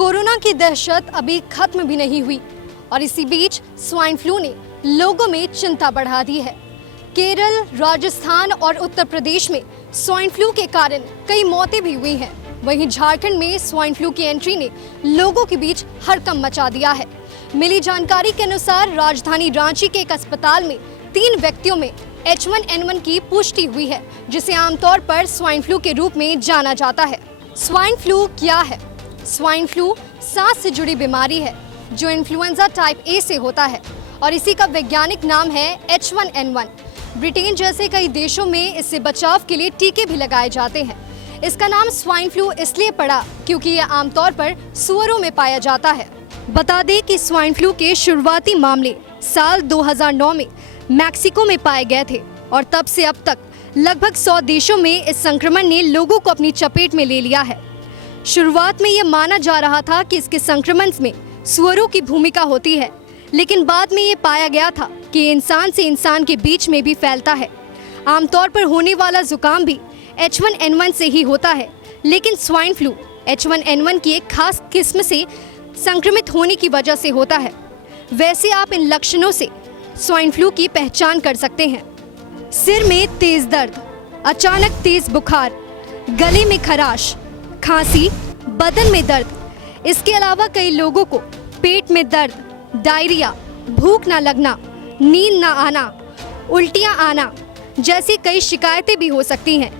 Corona की दहशत अभी खत्म भी नहीं हुई और इसी बीच स्वाइन फ्लू ने लोगों में चिंता बढ़ा दी है। केरल, राजस्थान और उत्तर प्रदेश में स्वाइन फ्लू के कारण कई मौतें भी हुई हैं। वहीं झारखंड में स्वाइन फ्लू की एंट्री ने लोगों के बीच हड़कंप मचा दिया है। मिली जानकारी के अनुसार राजधानी रांची के एक अस्पताल में 3 व्यक्तियों में H1N1 की पुष्टि हुई है, जिसे आमतौर पर स्वाइन फ्लू के रूप में जाना जाता है। स्वाइन फ्लू क्या है? स्वाइन फ्लू सांस से जुड़ी बीमारी है जो इन्फ्लुएंजा टाइप ए से होता है और इसी का वैज्ञानिक नाम है H1N1। ब्रिटेन जैसे कई देशों में इससे बचाव के लिए टीके भी लगाए जाते हैं। इसका नाम स्वाइन फ्लू इसलिए पड़ा क्योंकि यह आमतौर पर सुअरों में पाया जाता है। बता दें कि स्वाइन फ्लू के शुरुआती मामले साल 2009 में मैक्सिको में पाए गए थे और तब से अब तक लगभग 100 देशों में इस संक्रमण ने लोगों को अपनी चपेट में ले लिया है। शुरुआत में यह माना जा रहा था कि इसके संक्रमण में सुअरों की भूमिका होती है, लेकिन बाद में ये पाया गया था कि इंसान से इंसान के बीच में भी फैलता है। आमतौर पर होने वाला जुकाम भी H1N1 से ही होता है, लेकिन स्वाइन फ्लू H1N1 की एक खास किस्म से संक्रमित होने की वजह से होता है। वैसे आप इन लक्षणों से स्वाइन फ्लू की पहचान कर सकते हैं। सिर में तेज दर्द, अचानक तेज बुखार, गले में खराश, खांसी, बदन में दर्द। इसके अलावा कई लोगों को पेट में दर्द, डायरिया, भूख ना लगना, नींद ना आना, उल्टियां आना जैसी कई शिकायतें भी हो सकती हैं।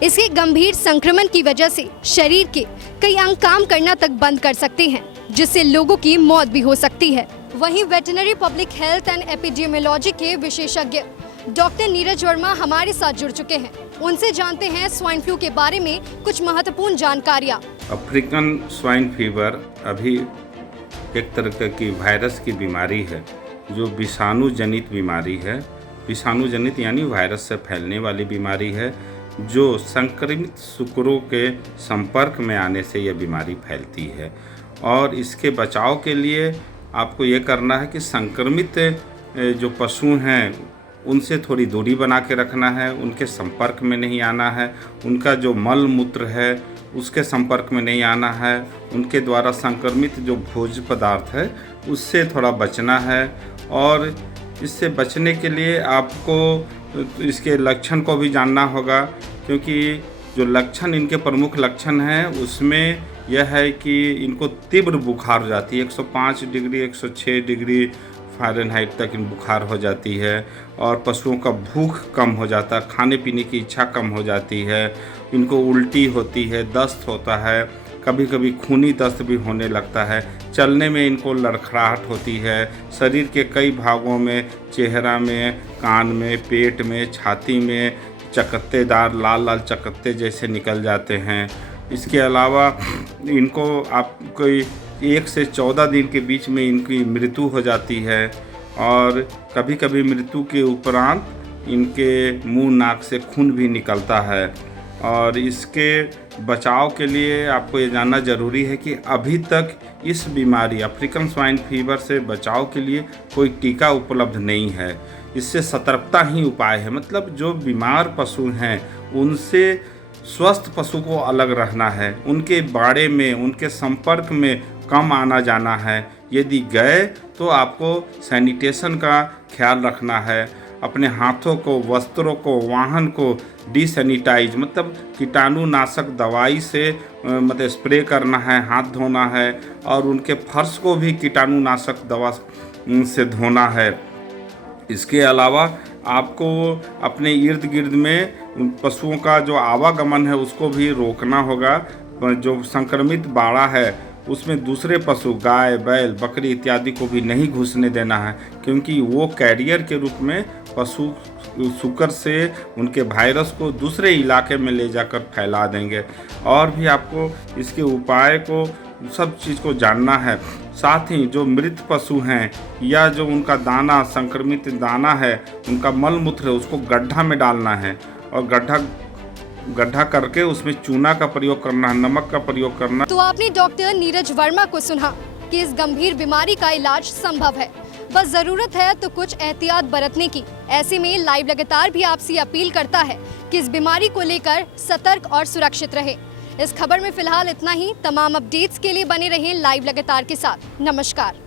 इसके गंभीर संक्रमण की वजह से शरीर के कई अंग काम करना तक बंद कर सकते हैं, जिससे लोगों की मौत भी हो सकती है। वहीं veterinary public health and epidemiology के विशेषज्ञ डॉक्टर नीरज वर्मा हमारे साथ जुड़ चुके हैं। उनसे जानते हैं स्वाइन फ्लू के बारे में कुछ महत्वपूर्ण जानकारियां। अफ्रीकन स्वाइन फीवर अभी एक तरह की वायरस की बीमारी है जो विषाणु जनित बीमारी है। विषाणु जनित यानी वायरस से फैलने वाली बीमारी है जो संक्रमित सूकरों के संपर्क में आने से यह बीमारी फैलती है। और इसके बचाव के लिए आपको ये करना है कि संक्रमित जो पशु हैं उनसे थोड़ी दूरी बना के रखना है, उनके संपर्क में नहीं आना है, उनका जो मल मूत्र है उसके संपर्क में नहीं आना है, उनके द्वारा संक्रमित जो भोज्य पदार्थ है उससे थोड़ा बचना है। और इससे बचने के लिए आपको इसके लक्षण को भी जानना होगा, क्योंकि जो लक्षण इनके प्रमुख लक्षण हैं उसमें यह है कि इनको तीव्र बुखार हो जाती है, 105 डिग्री 106 डिग्री फ़ारेनहाइट तक इन बुखार हो जाती है। और पशुओं का भूख कम हो जाता है, खाने पीने की इच्छा कम हो जाती है, इनको उल्टी होती है, दस्त होता है, कभी कभी खूनी दस्त भी होने लगता है, चलने में इनको लड़खड़ाहट होती है, शरीर के कई भागों में, चेहरा में, कान में, पेट में, छाती में चकत्तेदार लाल लाल चकत्ते जैसे निकल जाते हैं। इसके अलावा इनको आप कोई 1 से 14 दिन के बीच में इनकी मृत्यु हो जाती है और कभी कभी मृत्यु के उपरांत इनके मुंह नाक से खून भी निकलता है। और इसके बचाव के लिए आपको ये जानना ज़रूरी है कि अभी तक इस बीमारी अफ्रीकन स्वाइन फीवर से बचाव के लिए कोई टीका उपलब्ध नहीं है। इससे सतर्कता ही उपाय है, मतलब जो बीमार पशु हैं उनसे स्वस्थ पशु को अलग रहना है, उनके बाड़े में, उनके संपर्क में कम आना जाना है। यदि गए तो आपको सैनिटेशन का ख्याल रखना है, अपने हाथों को, वस्त्रों को, वाहन को डिसैनिटाइज मतलब कीटाणुनाशक दवाई से मतलब स्प्रे करना है, हाथ धोना है और उनके फर्श को भी कीटाणुनाशक दवा से धोना है। इसके अलावा आपको अपने इर्द गिर्द में पशुओं का जो आवागमन है उसको भी रोकना होगा। जो संक्रमित बाड़ा है उसमें दूसरे पशु, गाय, बैल, बकरी इत्यादि को भी नहीं घुसने देना है, क्योंकि वो कैरियर के रूप में पशु सूकर से उनके वायरस को दूसरे इलाके में ले जाकर फैला देंगे। और भी आपको इसके उपाय को सब चीज़ को जानना है। साथ ही जो मृत पशु हैं या जो उनका दाना, संक्रमित दाना है, उनका मल मूत्र है, उसको गड्ढा में डालना है और गड्ढा करके उसमें चूना का प्रयोग करना है, नमक का प्रयोग करना। तो आपने डॉक्टर नीरज वर्मा को सुना कि इस गंभीर बीमारी का इलाज संभव है, बस जरूरत है तो कुछ एहतियात बरतने की। ऐसे में लाइव लगातार भी आपसे अपील करता है कि इस बीमारी को लेकर सतर्क और सुरक्षित रहे। इस खबर में फिलहाल इतना ही। तमाम अपडेट्स के लिए बने रहें लाइव लगातार के साथ। नमस्कार।